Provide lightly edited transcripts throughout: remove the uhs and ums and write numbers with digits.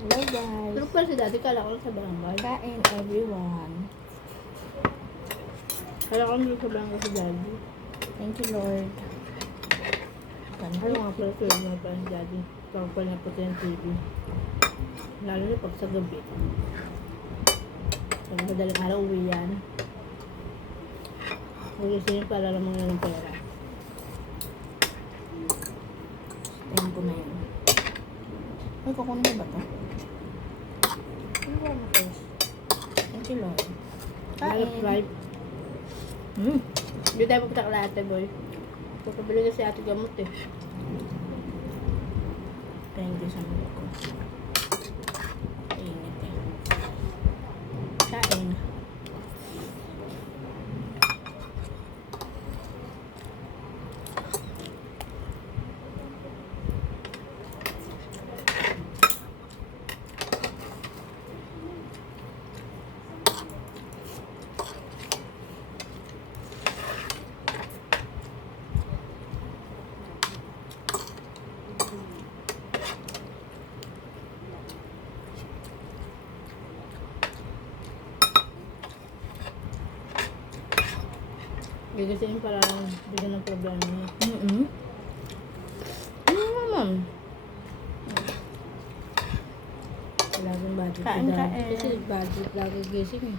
Hello guys. Pero pala si daddy, kala ko lang sa barangay. Kain everyone. Kala ko lang sa barangay si daddy. Thank you Lord. Ano nga pala tulad mo pala si daddy. Tawag pala niya pati ng TV. Lalo na pag sa gabi. Pag madaling araw uwi yan. Nagising para lamang yan ng pera. Tingnan ko na yun. Ay, kukunin mo ba ito? Ano ba mo guys? Thank you Lord. Lalo drive. Hindi tayo pupunta kala ate boy. Pagkabili na si ate gamot eh. Thank you sa mga ko. Init eh. Kain. Gigising para bigyan ng problema niya. Ano naman? Laging budget Kain, si daddy. kain. Kasi budget lagi gising eh.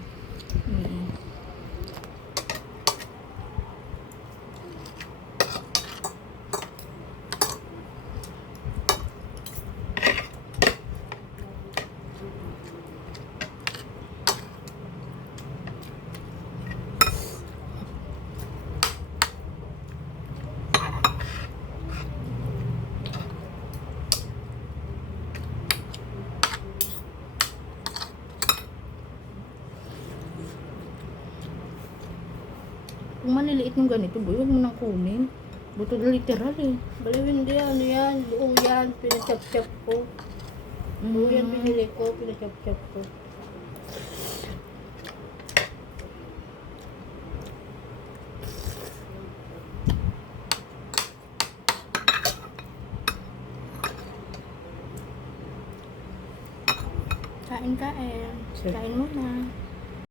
Kung maliliit yung ganito, boy, huwag mo nang kunin. Buto na literal eh. Baliw hindi, ano yan, buo yan, pinachap-chap ko. Buo yan pinili ko, pinachap-chap ko. Kain, kain. Sure. Kain muna.